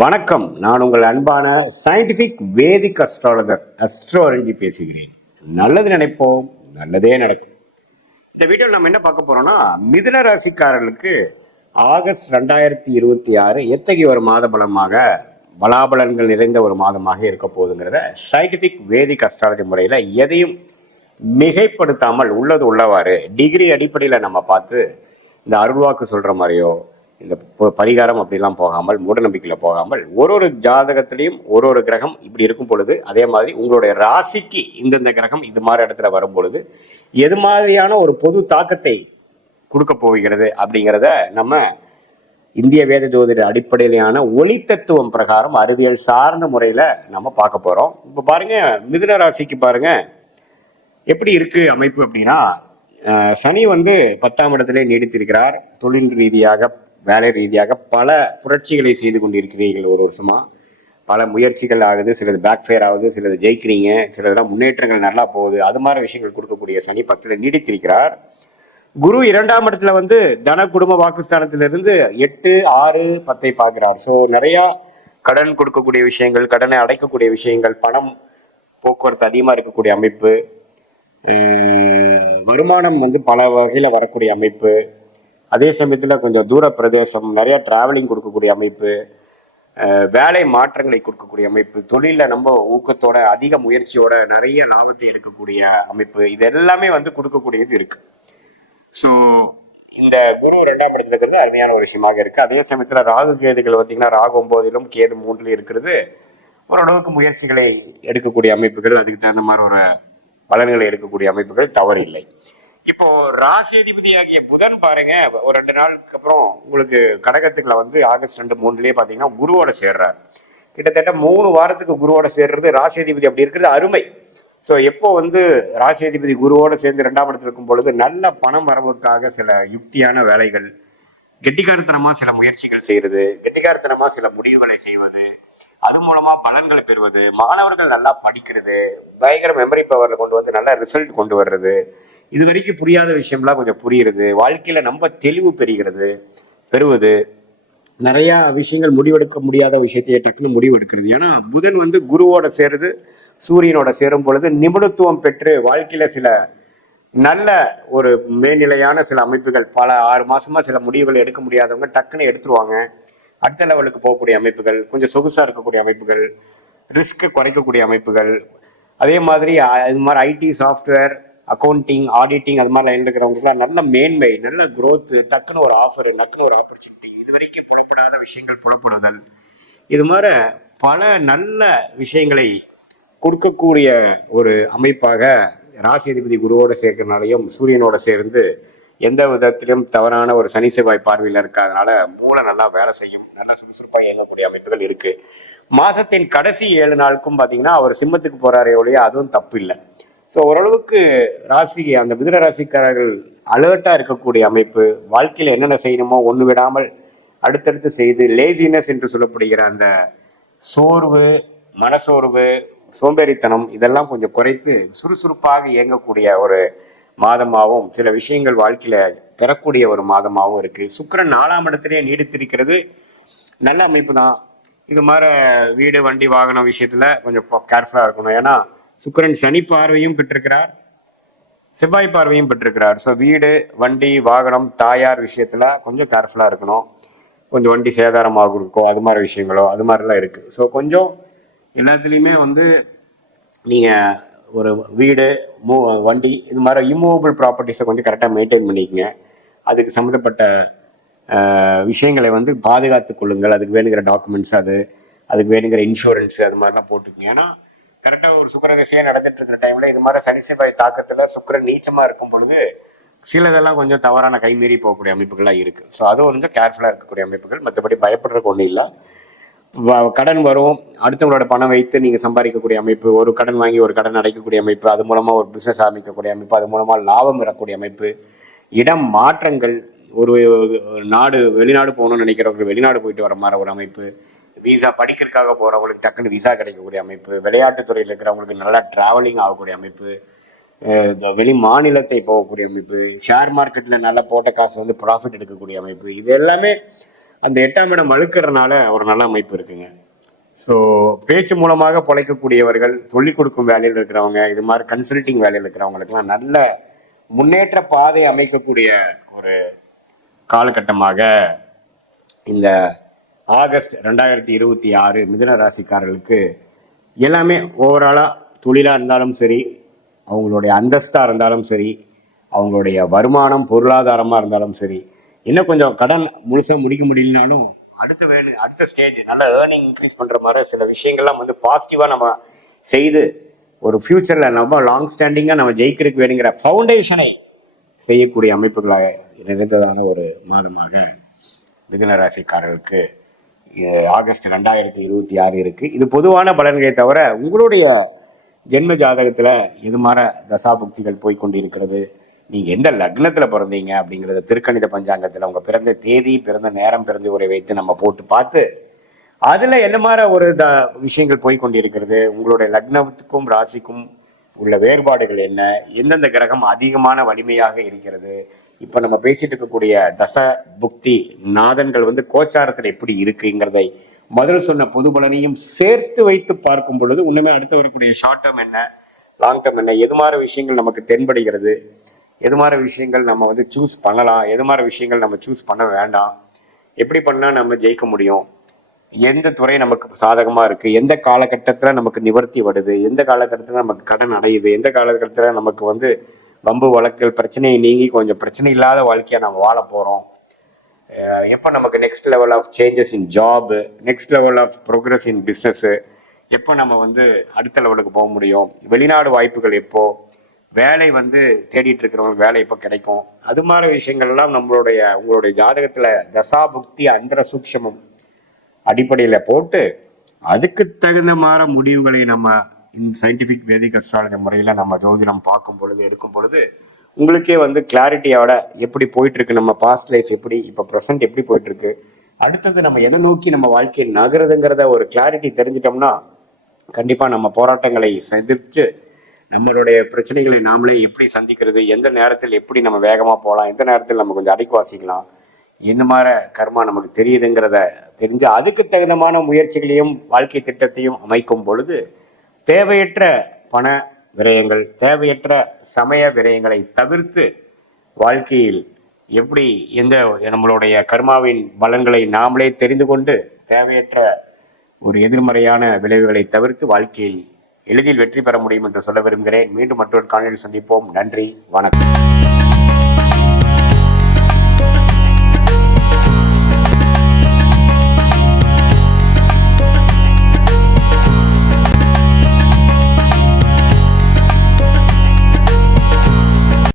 வணக்கம். நான் உங்கள் அன்பான சயின்டிபிக் வேதிக் அஸ்ட்ராலஜர் அஸ்ட்ரோரஞ்சி பேசுகிறேன். நல்லது நினைப்போம், நல்லதே நடக்கும். இந்த வீடியோவில் நம்ம என்ன பார்க்க போறோம்னா, மிதுன ராசிக்காரர்களுக்கு ஆகஸ்ட் 2026 எத்தகைய ஒரு மாத பலாபலன்கள் நிறைந்த ஒரு மாதமாக இருக்க போகுதுங்கிறத சயின்டிபிக் வேதிக் அஸ்ட்ராலஜி முறையில் எதையும் மிகைப்படுத்தாமல் உள்ளது உள்ளவாறு டிகிரி அடிப்படையில் நம்ம பார்த்து இந்த அருள்வாக்கு சொல்ற மாதிரியோ இந்த பரிகாரம் அப்படிலாம் போகாமல் மூட நம்பிக்கையில் போகாமல் ஒரு ஜாதகத்திலையும் ஒரு கிரகம் இப்படி இருக்கும் பொழுது, அதே மாதிரி உங்களுடைய ராசிக்கு இந்தந்த கிரகம் இது மாதிரி இடத்துல வரும் பொழுது எது மாதிரியான ஒரு பொது தாக்கத்தை கொடுக்க போகிறது அப்படிங்கிறத நம்ம இந்திய வேத ஜோதிட அடிப்படையிலான ஒளி தத்துவம் பிரகாரம் அறிவியல் சார்ந்த முறையில நம்ம பார்க்க போறோம். இப்ப பாருங்க, மிதுன ராசிக்கு பாருங்க எப்படி இருக்கு அமைப்பு அப்படின்னா, சனி 10ஆம் இடத்திலே நீடித்திருக்கிறார். தொழில் ரீதியாக வேலை ரீதியாக பல புரட்சிகளை செய்து கொண்டிருக்கிறீர்கள். ஒரு வருஷமா பல முயற்சிகள் ஆகுது, சிலது பேக் ஃபயர் ஆகுது, சிலது ஜெயிக்கிறீங்க, சிலதெல்லாம் முன்னேற்றங்கள் நல்லா போகுது. அது மாதிரி விஷயங்கள் கொடுக்கக்கூடிய சனி 10ல் நீடித்திருக்கிறார். குரு 2ஆம் இடத்துல தன குடும்ப வாக்குஸ்தானத்திலிருந்து 8, 6, 10 பார்க்கிறார். ஸோ நிறைய கடன் கொடுக்கக்கூடிய விஷயங்கள், கடனை அடைக்கக்கூடிய விஷயங்கள், பணம் போக்குவரத்து அதிகமாக இருக்கக்கூடிய அமைப்பு, வருமானம் பல வகையில் வரக்கூடிய அமைப்பு, அதே சமயத்தில் கொஞ்சம் தூர பிரதேசம், நிறைய டிராவலிங் கொடுக்கக்கூடிய அமைப்பு, வேலை மாற்றங்களை கொடுக்கக்கூடிய அமைப்பு, தொழிலில் நம்ம ஊக்கத்தோட அதிக முயற்சியோட நிறைய லாபத்தை எடுக்கக்கூடிய அமைப்பு, இது எல்லாமே கொடுக்கக்கூடியது இருக்கு. ஸோ இந்த குரு 2ஆம் இடத்துல இருக்கிறது அருமையான ஒரு விஷயமாக இருக்கு. அதே சமயத்தில் ராகு கேதுகள் பார்த்தீங்கன்னா, ராகு 9லும் கேது 3லும் இருக்கிறது ஓரளவுக்கு முயற்சிகளை எடுக்கக்கூடிய அமைப்புகள், அதுக்கு தகுந்த மாதிரி ஒரு பலன்களை எடுக்கக்கூடிய அமைப்புகள் தவறு இல்லை. இப்போ ராசியதிபதியாகிய புதன் பாருங்க, ஒரு 2 நாளுக்கு அப்புறம் உங்களுக்கு கடகத்துக்குள்ள ஆகஸ்ட் 2, 3லயே பாத்தீங்கன்னா குருவோட சேர்றாரு. கிட்டத்தட்ட 3 வாரத்துக்கு குருவோட சேர்றது ராசியதிபதி அப்படி இருக்கிறது அருமை. ஸோ எப்போ ராசியதிபதி குருவோட சேர்ந்து 2ஆம் இடத்துல இருக்கும் பொழுது நல்ல பணம் வரவுக்காக சில யுக்தியான வேலைகள், கெட்டிக்காரத்தனமா சில முயற்சிகள் செய்யறது, கெட்டிக்காரத்தனமா சில முடிவுகளை செய்வது, அது மூலமா பலன்களை பெறுவது, மாணவர்கள் நல்லா படிக்கிறது, பயங்கர மெமரி பவர்ல கொண்டு நல்ல ரிசல்ட் கொண்டு வர்றது, இது வரைக்கும் புரியாத விஷயம்லாம் கொஞ்சம் புரியுறது, வாழ்க்கையில நம்ம தெளிவு பெறுவது, நிறைய விஷயங்கள் முடிவெடுக்க முடியாத விஷயத்தையே டக்குன்னு முடிவு எடுக்கிறது. ஏன்னா புதன் குருவோட சேருது, சூரியனோட சேரும் பொழுது நிபுணத்துவம் பெற்று வாழ்க்கையில சில நல்ல ஒரு மேல்நிலையான சில அமைப்புகள், பல 6 மாசமா சில முடிவுகள் எடுக்க முடியாதவங்க டக்குன்னு எடுத்துருவாங்க. அடுத்த லெவலுக்கு போகக்கூடிய அமைப்புகள், கொஞ்சம் சொகுசா இருக்கக்கூடிய அமைப்புகள், ரிஸ்கை குறைக்கக்கூடிய அமைப்புகள், அதே மாதிரி இது மாதிரி ஐடி, சாஃப்ட்வேர், அக்கௌண்டிங், ஆடிட்டிங், அது மாதிரி லைன் இருக்கிறவங்களுக்கு நல்ல மேன்மை, நல்ல குரோத், டக்குன்னு ஒரு ஆஃபர், டக்குன்னு ஒரு ஆப்பர்ச்சுனிட்டி, இது வரைக்கும் புலப்படாத விஷயங்கள் புலப்படுதல், இது மாதிரி பல நல்ல விஷயங்களை கொடுக்கக்கூடிய ஒரு அமைப்பாக ராசி அதிபதி குருவோட சேர்க்கறனாலையும் சூரியனோட சேர்ந்து எந்த விதத்திலும் தவறான ஒரு சனி செவ்வாய் பார்வையில் இருக்காதனால மூளை நல்லா வேலை செய்யும், நல்லா சுறுசுறுப்பாக இயங்கக்கூடிய அமைப்புகள் இருக்கு. மாசத்தின் கடைசி 7 நாளுக்கும் பார்த்தீங்கன்னா அவர் சிம்மத்துக்கு போறாரே ஒழிய அதுவும் தப்பு இல்லை. ஸோ ஓரளவுக்கு அந்த மிதுன ராசிக்காரர்கள் அலர்ட்டா இருக்கக்கூடிய அமைப்பு, வாழ்க்கையில என்னென்ன செய்யணுமோ ஒன்று விடாமல் அடுத்தடுத்து செய்து லேசினஸ் என்று சொல்லப்படுகிற அந்த சோர்வு, மனசோர்வு, சோம்பேறித்தனம் இதெல்லாம் கொஞ்சம் குறைத்து சுறுசுறுப்பாக இயங்கக்கூடிய ஒரு மாதமாகவும், சில விஷயங்கள் வாழ்க்கையில பெறக்கூடிய ஒரு மாதமாகவும் இருக்கு. சுக்கிரன் 4ஆம் இடத்திலே நீடித்திருக்கிறது நல்ல அமைப்பு தான். இது மாதிரி வீடு, வண்டி, வாகனம் விஷயத்துல கொஞ்சம் கேர்ஃபுல்லா இருக்கணும். ஏன்னா சுக்கிரன் சனி பார்வையும் பெற்றிருக்கிறார், செவ்வாய் பார்வையும் பெற்றிருக்கிறார். ஸோ வீடு, வண்டி, வாகனம், தாயார் விஷயத்துல கொஞ்சம் கேர்ஃபுல்லா இருக்கணும். கொஞ்சம் வண்டி சேதாரமாக இருக்கும், அது மாதிரி விஷயங்களோ அது மாதிரிலாம் இருக்கு. ஸோ கொஞ்சம் எல்லாத்துலேயுமே நீங்க ஒரு வீடு, வண்டி, இது மாதிரி இம்மூவபிள் ப்ராப்பர்ட்டிஸை கொஞ்சம் கரெக்டாக மெயின்டைன் பண்ணிக்கங்க. அதுக்கு சம்மந்தப்பட்ட விஷயங்களை பாதுகாத்து கொள்ளுங்கள். அதுக்கு வேணுங்கிற டாக்குமெண்ட்ஸ், அதுக்கு வேணுங்கிற இன்சூரன்ஸ், அது மாதிரிலாம் போட்டுக்கோங்க. ஏன்னா கரெக்டாக ஒரு சுக்கிரதசையே நடந்துட்டு இருக்கிற டைம்ல இது மாதிரி சனி செவ்வாய் தாக்கத்துல சுக்கிரன் நீச்சமா இருக்கும் பொழுது சிலதெல்லாம் கொஞ்சம் தவறான கைமீறி போகக்கூடிய அமைப்புகள்லாம் இருக்கு. ஸோ அது கொஞ்சம் கேர்ஃபுல்லா இருக்கக்கூடிய அமைப்புகள். மற்றபடி பயப்படுறதுக்கு ஒன்றும் இல்லை. கடன் வரும், அடுத்தவங்களோட பணம் வைத்து நீங்க சம்பாதிக்கக்கூடிய அமைப்பு, ஒரு கடன் வாங்கி ஒரு கடன் அடைக்கக்கூடிய அமைப்பு, அது மூலமா ஒரு பிசினஸ் ஆரம்பிக்கக்கூடிய அமைப்பு, அது மூலமா லாபம் பெறக்கூடிய அமைப்பு, இடம் மாற்றங்கள், ஒரு வெளிநாடு போகணும்னு நினைக்கிறவங்க வெளிநாடு போயிட்டு வர மாதிரி ஒரு அமைப்பு, விசா படிக்கிறதுக்காக போறவங்களுக்கு டக்குன்னு விசா கிடைக்கக்கூடிய அமைப்பு, விளையாட்டுத்துறையில் இருக்கிறவங்களுக்கு நல்லா டிராவலிங் ஆகக்கூடிய அமைப்பு, வெளி மாநிலத்தை போகக்கூடிய அமைப்பு, ஷேர் மார்க்கெட்ல நல்லா போட்ட காசு ப்ராஃபிட் எடுக்கக்கூடிய அமைப்பு, இது எல்லாமே அந்த 8ஆம் இடம் வலுக்கிறதுனால ஒரு நல்ல அமைப்பு இருக்குங்க. ஸோ பேச்சு மூலமாக பிழைக்கக்கூடியவர்கள், சொல்லிக் கொடுக்கும் வேலையில் இருக்கிறவங்க, இது மாதிரி கன்சல்டிங் வேலையில் இருக்கிறவங்களுக்குலாம் நல்ல முன்னேற்ற பாதை அமைக்கக்கூடிய ஒரு காலகட்டமாக இந்த ஆகஸ்ட் 2026 மிதுன ராசிக்காரர்களுக்கு எல்லாமே ஓவராலாக தொழிலாக இருந்தாலும் சரி, அவங்களுடைய அந்தஸ்தாக இருந்தாலும் சரி, அவங்களுடைய வருமானம் பொருளாதாரமாக இருந்தாலும் சரி, இன்னும் கொஞ்சம் கடன் முழுசாக முடிக்க முடியலனாலும் அடுத்த ஸ்டேஜ் நல்ல ஏர்னிங் இன்க்ரீஸ் பண்ணுற மாதிரி சில விஷயங்கள்லாம் வந்து பாசிட்டிவாக நம்ம செய்து ஒரு ஃபியூச்சரில் நம்ம லாங் ஸ்டாண்டிங்காக நம்ம ஜெயிக்கிறதுக்கு வேணுங்கிற ஃபவுண்டேஷனை செய்யக்கூடிய அமைப்புகளாக நிறைந்ததான ஒரு மாதமாக மிதுன ராசிக்காரர்களுக்கு ஆகஸ்ட் 2026 இருக்கு. இது பொதுவான பலன்களை தவிர உங்களுடைய ஜென்ம ஜாதகத்துல எது மாதிரி தசாபுக்திகள் போய்கொண்டிருக்கிறது, நீங்க எந்த லக்னத்துல பிறந்தீங்க அப்படிங்கறத திருக்கணித பஞ்சாங்கத்துல உங்க பிறந்த தேதி, பிறந்த நேரம், பிறந்த உரை வைத்து நம்ம போட்டு பார்த்து அதுல எந்த மாதிரி ஒரு விஷயங்கள் போய்கொண்டிருக்கிறது, உங்களுடைய லக்னத்துக்கும் ராசிக்கும் உள்ள வேறுபாடுகள் என்ன, எந்தெந்த கிரகம் அதிகமான வலிமையாக இருக்கிறது, இப்ப நம்ம பேசிட்டு இருக்கக்கூடிய தச புக்தி நாதன்கள் வந்து கோச்சாரத்துல எப்படி இருக்குங்கிறதை முதல் சொன்ன பொது பலனையும் சேர்த்து வைத்து பார்க்கும் பொழுது உண்மையே அடுத்து வரக்கூடிய ஷார்ட் டேர்ம் என்ன, லாங் டேர்ம் என்ன, எது மாதிரி விஷயங்கள் நமக்கு தென்படுகிறது, எது மாதிரி விஷயங்கள் நம்ம வந்து சூஸ் பண்ணலாம், எது மாதிரி விஷயங்கள் நம்ம சூஸ் பண்ண வேண்டாம், எப்படி பண்ணா நம்ம ஜெயிக்க முடியும், எந்த துறை நமக்கு சாதகமா இருக்கு, எந்த காலகட்டத்துல நமக்கு நிவர்த்தி வருது, எந்த காலகட்டத்துல நமக்கு கடன் அடையுது, எந்த காலகட்டத்துல நமக்கு வந்து வம்பு வழக்குகள் பிரச்சனையை நீங்கி கொஞ்சம் பிரச்சனை இல்லாத வாழ்க்கையை நம்ம வாழ போறோம், எப்போ நமக்கு next level of changes in job, next level of progress in business, எப்போ நம்ம வந்து அடுத்த லெவலுக்கு போக முடியும், வெளிநாடு வாய்ப்புகள் எப்போ, வேலை வந்து தேடிட்டு இருக்கிறவங்களுக்கு வேலை எப்போ கிடைக்கும், அது மாதிரி விஷயங்கள்லாம் உங்களுடைய ஜாதகத்துல தசா புக்தி அன்ற சூக்ஷமம் அடிப்படையில போட்டு அதுக்கு தகுந்த மாதிரி முடிவுகளை நம்ம இந்த சயின்டிபிக் வேதிக் அஸ்ட்ராலஜி முறையில நம்ம ஜோதிடம் பார்க்கும் பொழுது எடுக்கும் பொழுது உங்களுக்கே வந்து கிளாரிட்டியோட எப்படி போயிட்டு இருக்கு, நம்ம பாஸ்ட் லைஃப் எப்படி, இப்போ ப்ரெசென்ட் எப்படி போயிட்டு இருக்கு, அடுத்தது நம்ம எதை நோக்கி நம்ம வாழ்க்கையை நகருதுங்கிறத ஒரு கிளாரிட்டி தெரிஞ்சிட்டோம்னா கண்டிப்பா நம்ம போராட்டங்களை சந்திச்சு நம்மளுடைய பிரச்சனைகளை நாமளே எப்படி சந்திக்கிறது, எந்த நேரத்தில் எப்படி நம்ம வேகமா போகலாம், எந்த நேரத்தில் நம்ம கொஞ்சம் அடக்கி வாசிக்கலாம், இந்த மாதிரி கர்மா நமக்கு தெரியுதுங்கிறத தெரிஞ்சு அதுக்கு தகுந்தமான முயற்சிகளையும் வாழ்க்கை திட்டத்தையும் அமைக்கும் பொழுது தேவையற்ற பண விரயங்கள், தேவையற்ற சமய விரயங்களை தவிர்த்து வாழ்க்கையில் எப்படி நம்மளுடைய கர்மாவின் பலன்களை நாமளே தெரிந்து கொண்டு தேவையற்ற ஒரு எதிர்மறையான விளைவுகளை தவிர்த்து வாழ்க்கையில் எளிதில் வெற்றி பெற முடியும் என்று சொல்ல விரும்புகிறேன். மீண்டும் மற்றொரு காணொலியில் சந்திப்போம். நன்றி, வணக்கம்.